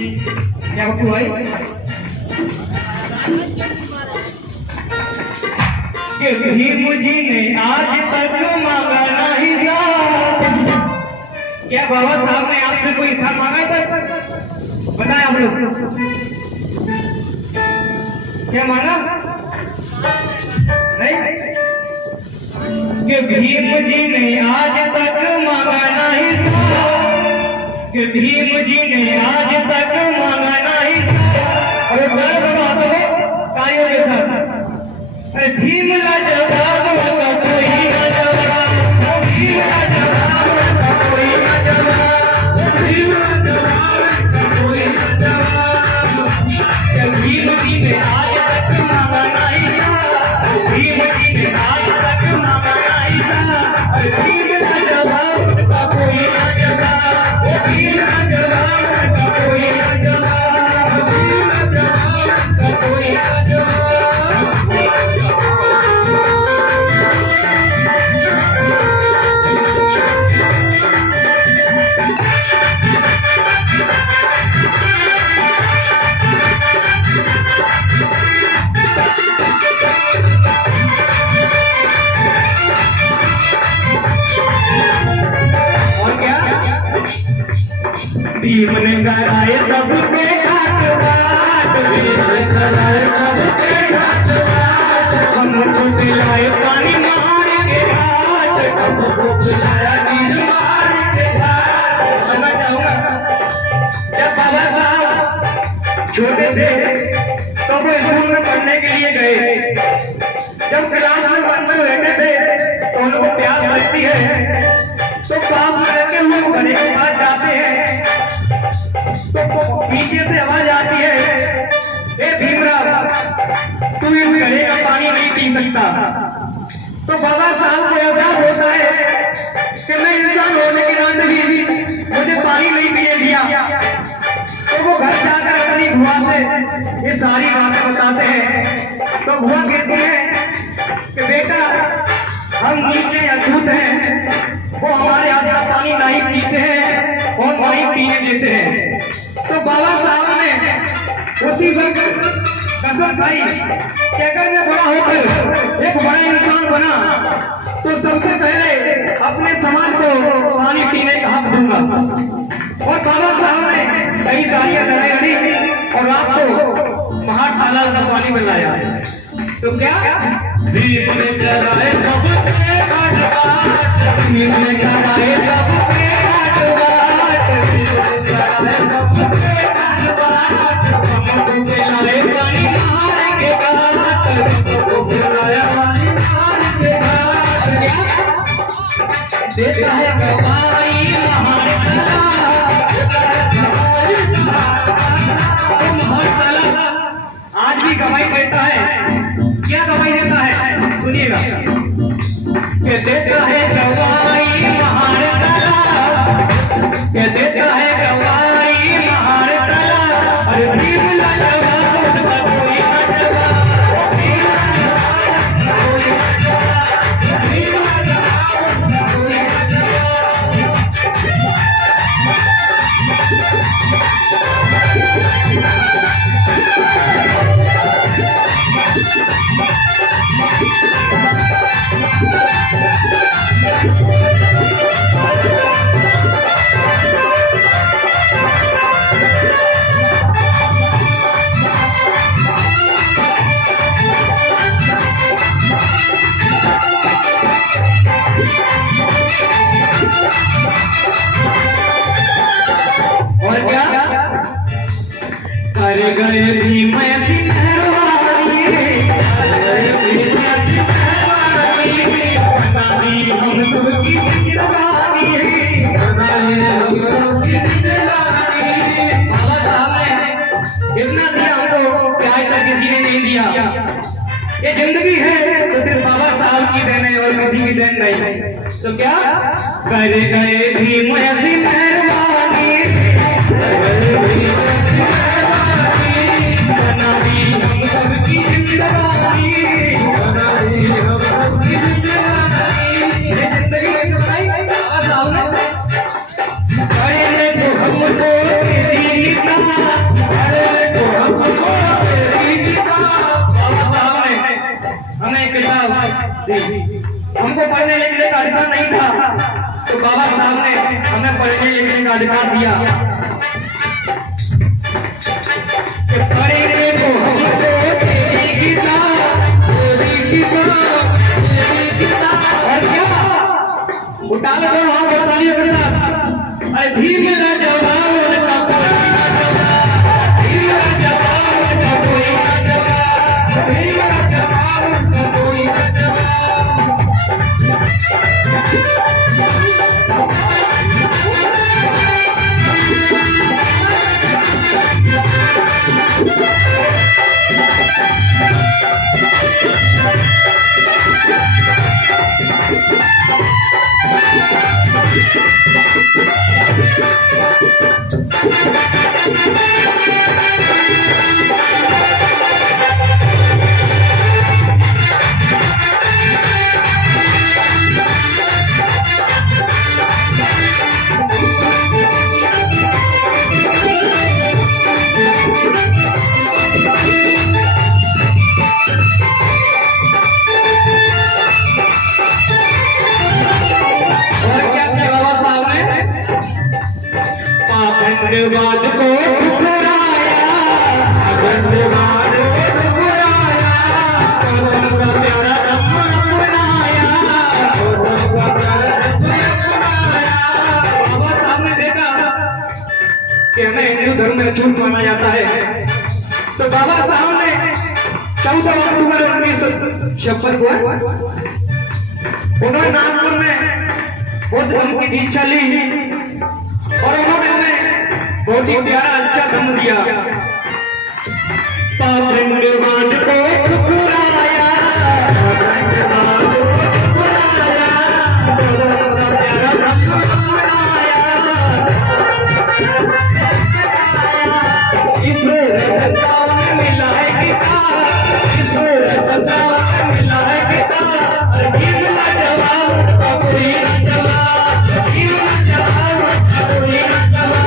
क्या बकू भाई कि भीम जी ने आज तक मांगा नहीं हिसाब। क्या बाबा साहब ने आपसे कोई हिसाब मांगा तक बताया आप लोग? क्या मांगा नहीं? कि भीम जी ने आज तक मांगा नहीं हिसाब। कि भीम जी ने आज तक मांगा नहीं हिसाब। अरे बात हो कायों के साथ अरे भीम ला जवाब का कोई ना जवाब। भीम ला जवाब का कोई ना जवाब। भीम ला जवाब का कोई ना जवाब। भीम जी ने आज तक मांगा नहीं हिसाब। भीम जी ने आज तक मांगा नहीं हिसाब। भीम ला जवाब का कोई ना जवाब। भीम ला जवाब का कोई ना जवाब। भीम ला जवाब का कोई ना जवाब। भीम ने कराए सबके घाट बात। भीम ने कराए सबके घाट बात। हमको पिलाए पानी मार के घाट। हमको पिलाया नीर मार के घाट। मैं चाहूंगा जब बाबा साहब छोटे थे तो वो स्कूल में पढ़ने के लिए गए। जब क्लास में बंद रहते थे तो उनको प्यास लगती है तो पास में रहते हुए घरे के पास जाते हैं तो पीछे से आवाज आती है ए भीमराव तू इस घड़े का पानी नहीं पी सकता। तो बाबा साहब को एहसास होता है कि मैं इंसान होने के नाते भी मुझे पानी नहीं पीने दिया। तो वो घर जाकर अपनी बुआ से ये सारी बातें बताते हैं। तो बुआ कहती है कि बेटा हम नीचे अछूत हैं, वो हमारे हाथ का पानी नहीं पीते हैं और नहीं पीने देते हैं। तो बाबा साहब ने उसी वक्त कसम खाई कि अगर मैं बड़ा होकर एक बड़ा इंसान बना तो सबसे पहले अपने समाज को पानी पीने का हक दूंगा। और बाबा साहब ने कई सारी लड़ाई लड़ी और रात को महाकाला का पानी मिलाया। तो क्या भीम ने कराए सबके घाट बात। भीम ने कराए सबके घाट बात। भीम ने कराए सबके घाट बात। हमको पिलाए पानी मार के घाट। हमको पिलाया पानी मार के घाट। देता है गवाही महान कला। आज भी गवाही देता है। क्या गवाही देता है सुनिएगा कि देता है गवाही महान कला। कि देता है गवाही महान कला। अरे भीम ला जवाब उसका कोई ना जवाब। भीम ला जवाब कोई ना जवाब। भीम ला जवाब कोई ना कर गए भीम ऐसी मेहरबानी। बता दी हम सबकी जिंदगानी। बाबा साहब ने इतना दिया हमको कि आज तक किसी ने नहीं दिया। ये जिंदगी है तो सिर्फ बाबा साहब की देन है और किसी की देन नहीं। तो क्या कर गए भीम ऐसी मेहरबानी। हमको साहब हमको पढ़ने लिखने का अधिकार नहीं था, तो बाबा साहब ने हमें पढ़ने लिखने का अधिकार दिया। पढ़ने को हमको तेरी गीता, और क्या उठा लो वहां पर तालियां बजा। अरे धीम ला जवान का धीम ला जवान का कोई धीम ला जवान का कोई धन्यवाद को ठुकराया, धन्यवाद को ठुकराया, प्यारा रब अपनाया, बाबा साहब ने देखा कि हमें हिंदू धर्म में झूठ माना जाता है, तो बाबा साहब ने 14 अक्टूबर 1956 को उन्होंने नागपुर में बौद्ध धर्म की दीक्षा ली और उन्होंने हमें बहुत ही प्यारा अच्छा धर्म दिया। धन्यवाद को ठुकराया, धन्यवाद को ठुकराया, प्यारा धर्म अपनाया, ईश्वर दत्ता में मिला है गीता, ईश्वर दत्ता में मिला है गीता, धीम ला जवान का कोई न चला, धीम ला जवान का कोई न चला।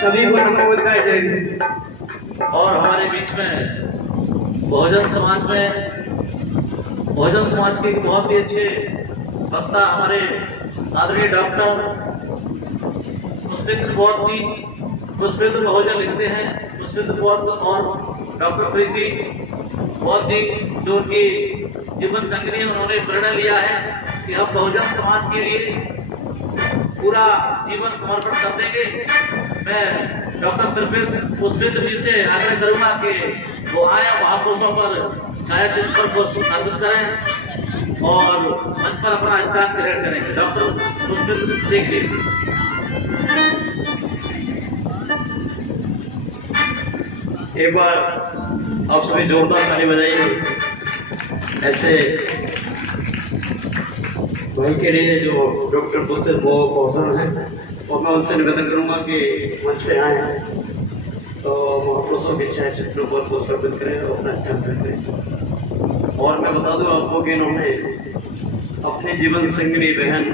सभी को नमोदय जय हिंद। और हमारे बीच में बहुजन समाज के एक बहुत ही अच्छे वक्ता हमारे आदरणीय डॉक्टर पुष्पेंद्र बहुजन लिखते हैं, पुष्पेंद्र बहुत और डॉक्टर प्रीति बहुत ही जो उनकी जीवन संग्रह उन्होंने प्रेरणा लिया है कि हम बहुजन समाज के लिए पूरा जीवन समर्पण कर देंगे। मैं डॉक्टर पुष्पेंद्र जी से आग्रह करूंगा कि वो आए महापुरुषों पर छायाचित्र पर अर्पित करें और मंच पर अपना स्थान ग्रहण करेंगे। डॉक्टर पुष्पेंद्र देखिए। एक बार आप सभी जोरदार ताली बजाइए ऐसे भाई के लिए जो डॉक्टर पुष्पेंद्र बहुजन है, और मैं उनसे निवेदन करूंगा कि मंच पे आए तो महापुरुषों के छायाचित्रों पर पुष्प अर्पित करें और अपना स्थान करें। और मैं बता दूं आपको कि इन्होंने अपने जीवन संगिनी बहन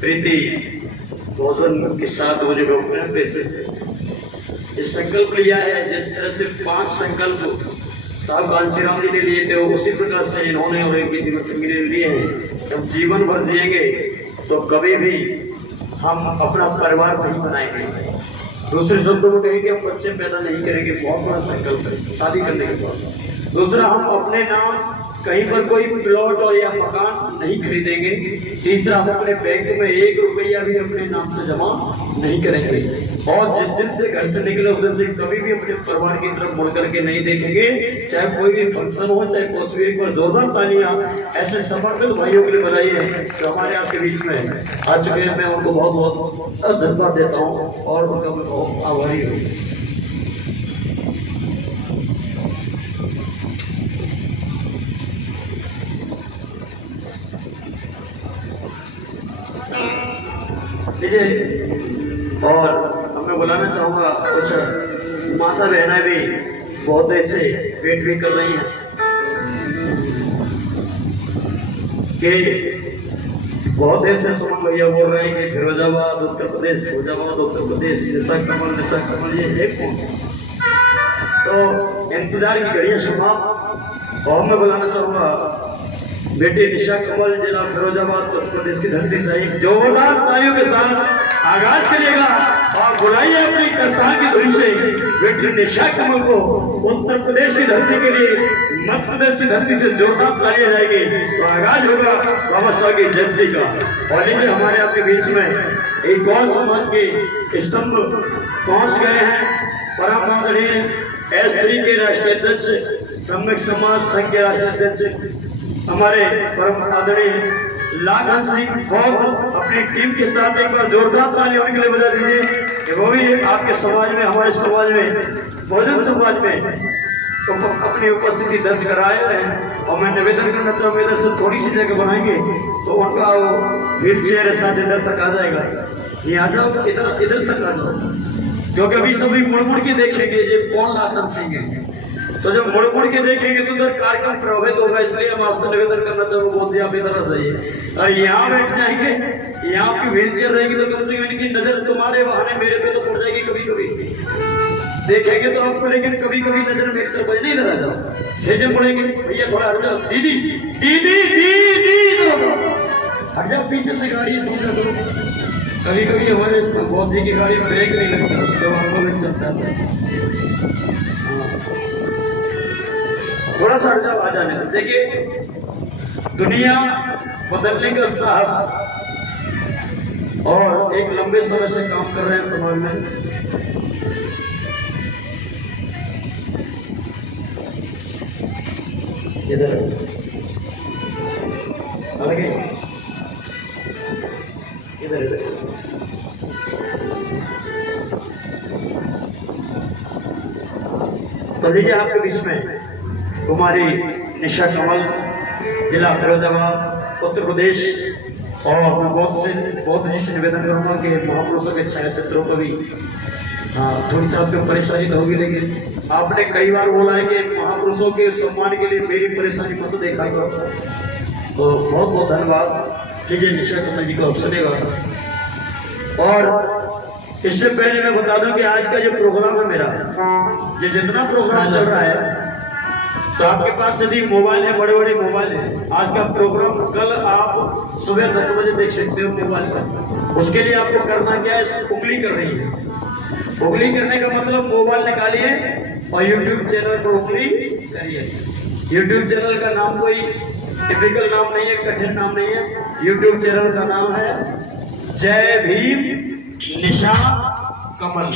प्रीति बहुजन के साथ वो जो डॉक्टर ये संकल्प लिया है, जिस तरह से 5 संकल्प साहब कांशी राम जी ने लिए थे उसी प्रकार से इन्होंने और इनके जीवन संगिनी लिए हैं। हम जीवन भर जिएंगे तो कभी भी हम अपना परिवार नहीं बनाएंगे। दूसरे शब्दों में कहेंगे हम बच्चे पैदा नहीं करेंगे, बहुत बड़ा संकल्प है शादी करने के बाद। दूसरा, हम अपने नाम कहीं पर कोई प्लॉट और या मकान नहीं खरीदेंगे। तीसरा, हम अपने बैंक में 1 रुपया भी अपने नाम से जमा नहीं करेंगे। और जिस दिन से घर से निकले उस दिन से कभी भी अपने परिवार की तरफ मुड़ करके नहीं देखेंगे, चाहे कोई भी फंक्शन हो चाहे कुछ भी। एक बार जोरदार तालियां ऐसे समर्पित भाइयों के लिए बजाइए जो हमारे आपके बीच में आ चुके हैं। मैं उनको बहुत बहुत धन्यवाद देता हूँ और उनका मैं बहुत आभारी हूँ। लीजिए। और अब मैं बुलाना चाहूँगा कुछ माता बहनें भी बहुत देर से वेट भी कर रही हैं कि बहुत देर से सुमन भैया बोल रहे हैं कि फिरोजाबाद उत्तर प्रदेश, फिरोजाबाद उत्तर प्रदेश, निशा कमल ये एक कौन? तो इंतजार की घड़ियां समाप्त। और मैं बुलाना चाहूँगा बेटी निशा कमल, जिला फिरोजाबाद उत्तर प्रदेश की धरती से एक जोरदार तालियों के साथ आगाज करिएगा और बुलाइए अपनी करतार की धुरी से बेटी निशा कमल को उत्तर प्रदेश की धरती के लिए मध्य प्रदेश की धरती से जोरदार तालियां जाएगी तो आगाज होगा बाबा साहब की जयंती का। और लीजिए हमारे आपके बीच में एक गौर समाज के स्तंभ पहुंच गए हैं, परम आदरणीय S3 के राष्ट्रीय अध्यक्ष, सम्यक समाज संघ के राष्ट्रीय अध्यक्ष हमारे परम आदरणीय लाखन सिंह भोग अपनी टीम के साथ एक बार जोरदार तालियां उनके लिए बजा दीजिए कि वो भी आपके समाज में, हमारे समाज में, बहुजन समाज में तो अपनी उपस्थिति दर्ज कराए हैं। और मैं निवेदन करना चाहूँगा इधर से थोड़ी सी जगह बनाएंगे तो उनका वो व्हील चेयर साथ इधर तक आ जाएगा। ये आ जाओ, इधर तक आ जाओ, क्योंकि अभी सभी मुड़ मुड़ के देखेंगे ये कौन लाखन सिंह है। तो जब मुड़ मुड़ के देखेंगे तो उधर कार्यक्रम प्रभावित होगा, इसलिए हम आपसे निवेदन करना चाहूँगा बहुत जी आप इधर आ जाइए और यहाँ बैठ जाएंगे। यहाँ आपकी व्हील चेयर रहेगी तो कम से कम इनकी नजर तुम्हारे बहाने मेरे पे तो पड़ जाएगी, कभी कभी देखेंगे तो आपको, लेकिन कभी कभी नजर में तरफ नहीं लगा जाओ, भेजे पड़ेंगे भैया थोड़ा हट जाओ, दीदी दीदी दीदी हट जाओ, पीछे से गाड़ी समझा करो। कभी कभी हमारे बहुत जी की गाड़ी ब्रेक नहीं लगती जब हम लोग चलता है, थोड़ा सा हट जाओ, आ जाने दो। देखिए दुनिया बदलने का साहस और एक लंबे समय से काम कर रहे हैं समाज में। इधर अलगे इधर इधर तो लीजिए आपके बीच में कुमारी निशा कमल, जिला फिरोजाबाद उत्तर प्रदेश। और मैं बहुत जी से निवेदन करूंगा कि महापुरुषों के छायाचित्रों को भी थोड़ी सी आपको परेशानी तो होगी, लेकिन आपने कई बार बोला है कि महापुरुषों के सम्मान के लिए मेरी परेशानी मत देखा करो। तो बहुत बहुत धन्यवाद। लीजिए निशा कमल जी को सुनेगा। और इससे पहले मैं बता दूं कि आज का जो प्रोग्राम है मेरा, ये जितना प्रोग्राम चल रहा है तो आपके पास यदि मोबाइल है, बड़े बड़े मोबाइल है, आज का प्रोग्राम कल आप सुबह 10 बजे देख सकते हो मोबाइल पर। उसके लिए आपको करना क्या है, उंगली कर रही है। उंगली करने का मतलब मोबाइल निकालिए और YouTube चैनल पर उंगली करिए। YouTube चैनल का नाम कोई टिपिकल नाम नहीं है, कठिन नाम नहीं है। YouTube चैनल का नाम है जय भीम निशा कमल।